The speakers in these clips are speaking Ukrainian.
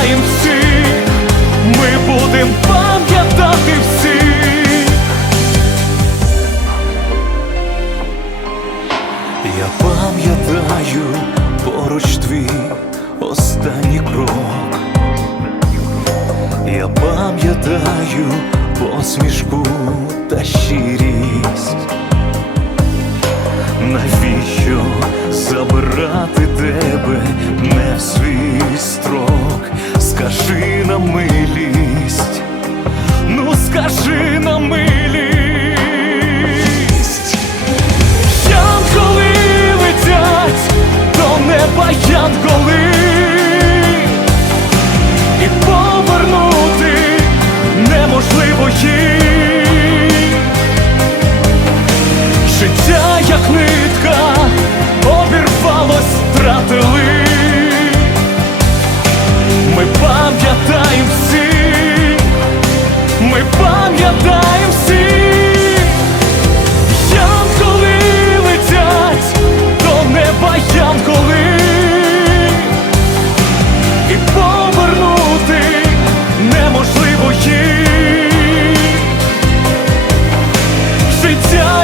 Пам'ятаємо всіх, ми будем пам'ятати всіх. Я пам'ятаю поруч твій останній крок. Я пам'ятаю посмішку та щирість. Навіщо забирати тебе скажи на милість. Янголи летять до неба янголи,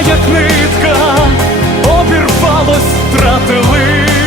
як нитка, обірвалось, втратили.